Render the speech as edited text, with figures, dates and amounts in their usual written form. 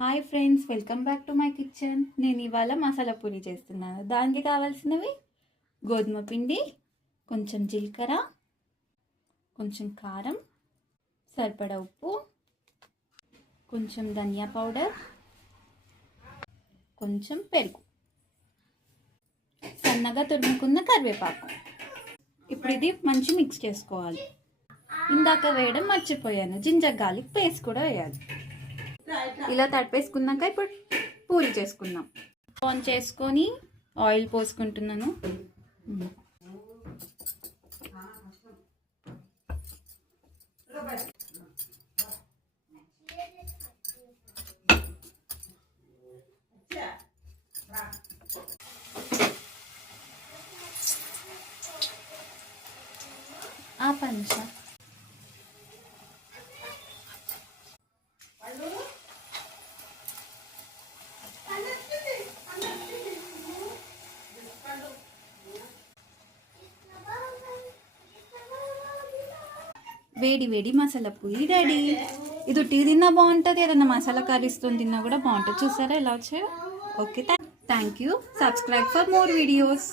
Hi friends, welcome back to my kitchen. నేను ఇవాళ మసాలా పూరి చేస్తున్నాను. దానికి కావాల్సినవి గోధుమ పిండి, కొంచెం జీలకర్ర, కొంచెం కారం, సరిపడా ఉప్పు, కొంచెం ధనియా పౌడర్, కొంచెం పెరుగు, సన్నగా తురుముకున్న కరివేపాకు. ఇప్పుడు ఇది మంచి మిక్స్ చేసుకోవాలి. ఇందాక వేయడం మర్చిపోయాను, జింజర్ గార్లిక్ పేస్ట్ కూడా వేయాలి. ఇలా తడిపేసుకున్నాక ఇప్పుడు పూరి చేసుకుందాం. ఆన్ చేసుకొని ఆయిల్ పోసుకుంటున్నాను. ఆ పంచ వేడి వేడి మసాలా పూరి రెడీ. ఇది టీ తిన్నా బాగుంటుంది, ఏదైనా మసాలా కర్రీస్తో తిన్నా కూడా బాగుంటుంది. చూసారా ఎలా వచ్చాయో? Okay, thank you. Subscribe for more videos.